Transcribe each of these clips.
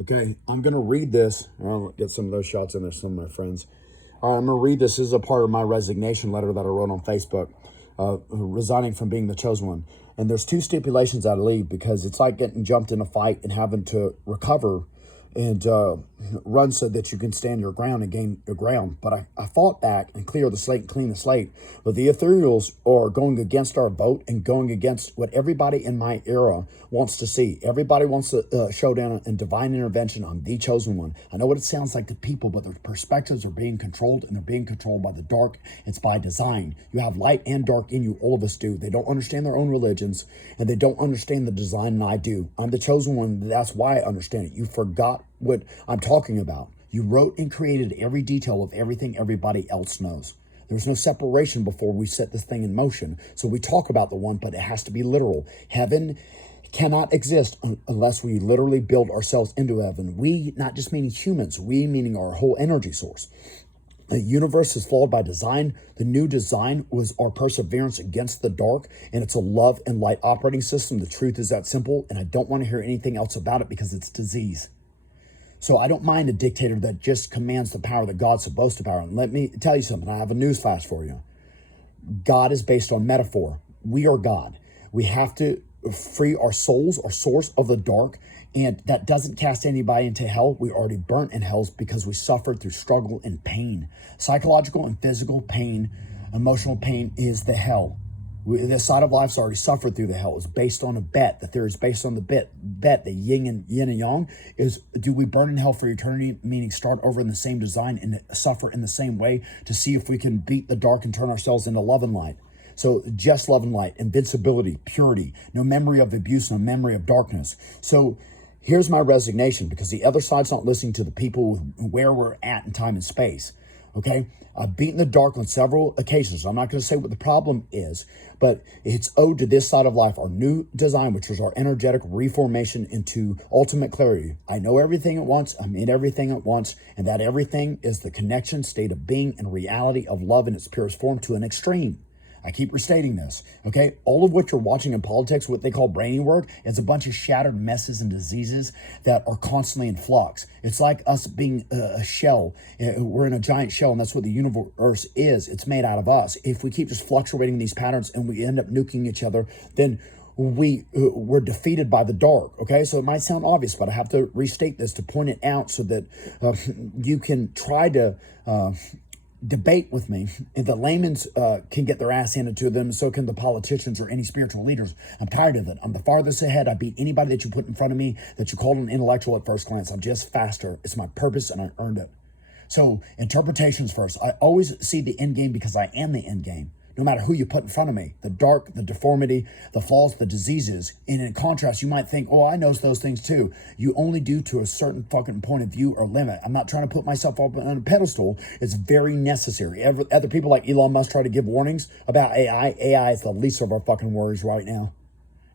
Okay, I'm going to read this. I'll get some of those shots in there, some of my friends. All right, I'm going to read this. This is a part of my resignation letter that I wrote on Facebook, resigning from being the chosen one. And there's two stipulations I leave because it's like getting jumped in a fight and having to recover and run so that you can stand your ground and gain your ground. But I fought back and cleared the slate and clean the slate. But the ethereals are going against our vote and going against what everybody in my era wants to see. Everybody wants a showdown and divine intervention. I'm the chosen one. I know what it sounds like to people, but their perspectives are being controlled, and they're being controlled by the dark. It's by design. You have light and dark in you. All of us do. They don't understand their own religions, and they don't understand the design, and I do. I'm the chosen one. That's why I understand it. You forgot what I'm talking about. You wrote and created every detail of everything everybody else knows. There's no separation before we set this thing in motion. So we talk about the one, but it has to be literal. Heaven cannot exist unless we literally build ourselves into heaven. We, not just meaning humans, we meaning our whole energy source. The universe is flawed by design. The new design was our perseverance against the dark, and it's a love and light operating system. The truth is that simple, and I don't want to hear anything else about it because it's disease. So I don't mind a dictator that just commands the power that God's supposed to power. And let me tell you something. I have a news flash for you. God is based on metaphor. We are God. We have to free our souls, our source of the dark. And that doesn't cast anybody into hell. We already burnt in hells because we suffered through struggle and pain. Psychological and physical pain, emotional pain is the hell. This side of life's already suffered through the hell. It's based on a bet. The theory is based on the bet. The yin and yang is, do we burn in hell for eternity, meaning start over in the same design and suffer in the same way to see if we can beat the dark and turn ourselves into love and light? So just love and light, invincibility, purity, no memory of abuse, no memory of darkness. So here's my resignation, because the other side's not listening to the people where we're at in time and space. Okay, I've beaten the dark on several occasions. I'm not going to say what the problem is, but it's owed to this side of life, our new design, which was our energetic reformation into ultimate clarity. I know everything at once. I'm in everything at once. And that everything is the connection, state of being, and reality of love in its purest form to an extreme. I keep restating this, okay? All of what you're watching in politics, what they call brainy work, is a bunch of shattered messes and diseases that are constantly in flux. It's like us being a shell. We're in a giant shell, and that's what the universe is. It's made out of us. If we keep just fluctuating these patterns and we end up nuking each other, then we're defeated by the dark, okay? So it might sound obvious, but I have to restate this to point it out so that you can try to debate with me. If the layman's can get their ass handed to them, so can the politicians or any spiritual leaders. I'm tired of it. I'm the farthest ahead. I beat anybody that you put in front of me that you called an intellectual at first glance. I'm just faster. It's my purpose, and I earned it. So interpretations first. I always see the end game because I am the end game. No matter who you put in front of me, the dark, the deformity, the flaws, the diseases. And in contrast, you might think, oh, I know those things too. You only do to a certain fucking point of view or limit. I'm not trying to put myself up on a pedestal. It's very necessary. Other people like Elon Musk try to give warnings about AI. AI is the least of our fucking worries right now.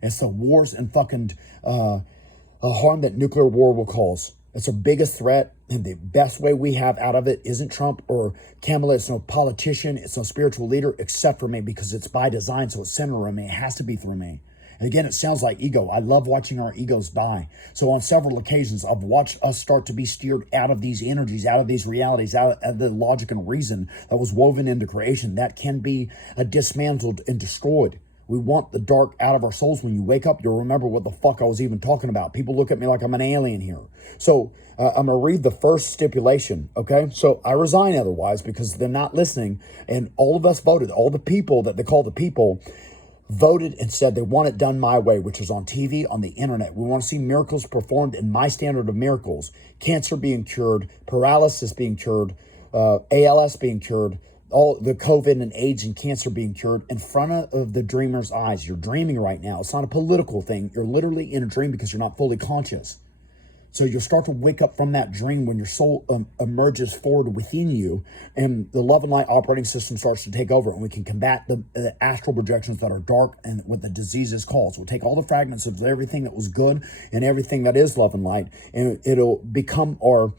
It's the wars and fucking harm that nuclear war will cause. It's our biggest threat, and the best way we have out of it isn't Trump or Kamala. It's no politician. It's no spiritual leader except for me, because it's by design, so it's centered on me. It has to be through me. And again, it sounds like ego. I love watching our egos die. So on several occasions, I've watched us start to be steered out of these energies, out of these realities, out of the logic and reason that was woven into creation. That can be dismantled and destroyed. We want the dark out of our souls. When you wake up, you'll remember what the fuck I was even talking about. People look at me like I'm an alien here. So I'm going to read the first stipulation, okay? So I resign otherwise because they're not listening. And all of us voted. All the people that they call the people voted and said they want it done my way, which is on TV, on the internet. We want to see miracles performed in my standard of miracles. Cancer being cured, paralysis being cured, ALS being cured, all the COVID and AIDS and cancer being cured in front of the dreamer's eyes. You're dreaming right now. It's not a political thing. You're literally in a dream because you're not fully conscious. So you'll start to wake up from that dream when your soul emerges forward within you, and the love and light operating system starts to take over, and we can combat the astral projections that are dark and what the diseases cause. We'll take all the fragments of everything that was good and everything that is love and light, and it'll become our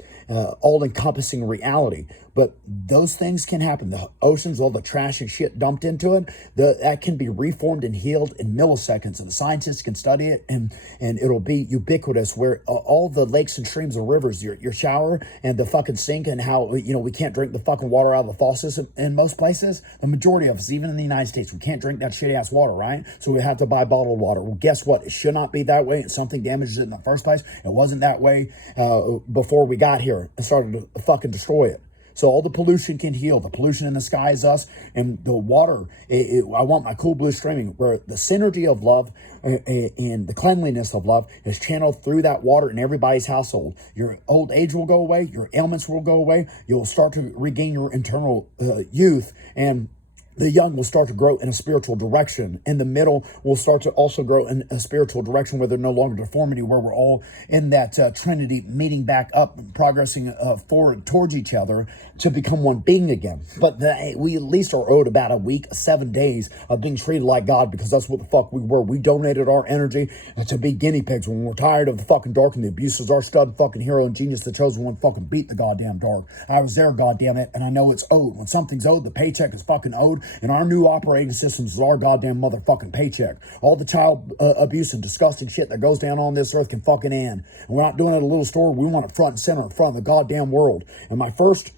all-encompassing reality. But those things can happen. The oceans, all the trash and shit dumped into it, that can be reformed and healed in milliseconds. And the scientists can study it, and it'll be ubiquitous, where all the lakes and streams and rivers, your shower and the fucking sink, and how, we can't drink the fucking water out of the faucets in most places. The majority of us, even in the United States, we can't drink that shitty ass water, right? So we have to buy bottled water. Well, guess what? It should not be that way. And something damages it in the first place. It wasn't that way before we got here and started to fucking destroy it. So all the pollution can heal. The pollution in the sky is us, and the water. I want my cool blue streaming, where the synergy of love and the cleanliness of love is channeled through that water in everybody's household. Your old age will go away. Your ailments will go away. You'll start to regain your internal youth, and the young will start to grow in a spiritual direction, and the middle will start to also grow in a spiritual direction where they're no longer deformity, where we're all in that Trinity meeting back up, progressing forward towards each other to become one being again. But we at least are owed about a week, 7 days of being treated like God, because that's what the fuck we were. We donated our energy to be guinea pigs when we're tired of the fucking dark and the abuses. Our stud fucking hero and genius, the chosen one, fucking beat the goddamn dark. I was there, goddammit, and I know it's owed. When something's owed, the paycheck is fucking owed. And our new operating systems is our goddamn motherfucking paycheck. All the child abuse and disgusting shit that goes down on this earth can fucking end. And we're not doing it at a little store. We want it front and center in front of the goddamn world. And my first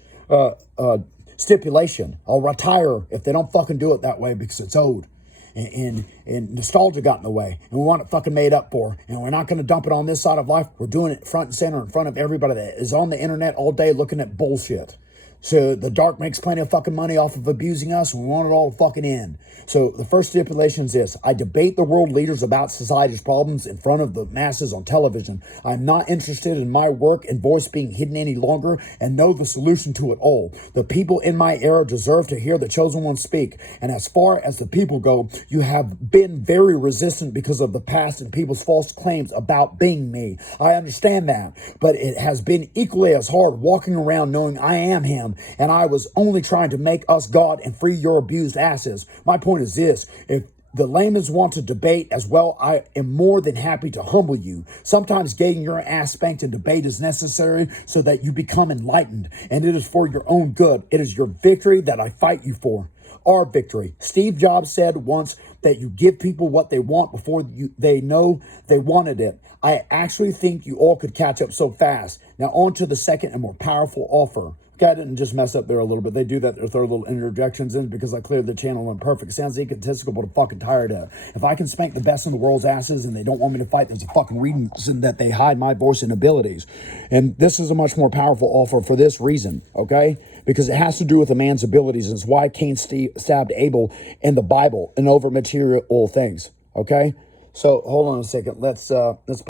stipulation, I'll retire if they don't fucking do it that way, because it's owed. And nostalgia got in the way, and we want it fucking made up for. And we're not going to dump it on this side of life. We're doing it front and center in front of everybody that is on the internet all day looking at bullshit. So the dark makes plenty of fucking money off of abusing us, and we want it all to fucking end. So the first stipulation is this: I debate the world leaders about society's problems in front of the masses on television. I'm not interested in my work and voice being hidden any longer, and know the solution to it all. The people in my era deserve to hear the chosen one speak. And as far as the people go, you have been very resistant because of the past and people's false claims about being me. I understand that, but it has been equally as hard walking around knowing I am him, and I was only trying to make us God and free your abused asses. My point is this: if the laymen want to debate as well, I am more than happy to humble you. Sometimes getting your ass spanked in debate is necessary so that you become enlightened, and it is for your own good. It is your victory that I fight you for. Our victory. Steve Jobs said once that you give people what they want before they know they wanted it. I actually think you all could catch up so fast. Now on to the second and more powerful offer. I didn't just mess up there a little bit. They do that. They throw little interjections in because I cleared the channel on perfect. Sounds egotistical, but I'm fucking tired of. If I can spank the best in the world's asses and they don't want me to fight, there's a fucking reason that they hide my voice and abilities. And this is a much more powerful offer for this reason, okay? Because it has to do with a man's abilities. And it's why Cain stabbed Abel in the Bible and over material things, okay? So hold on a second. Let's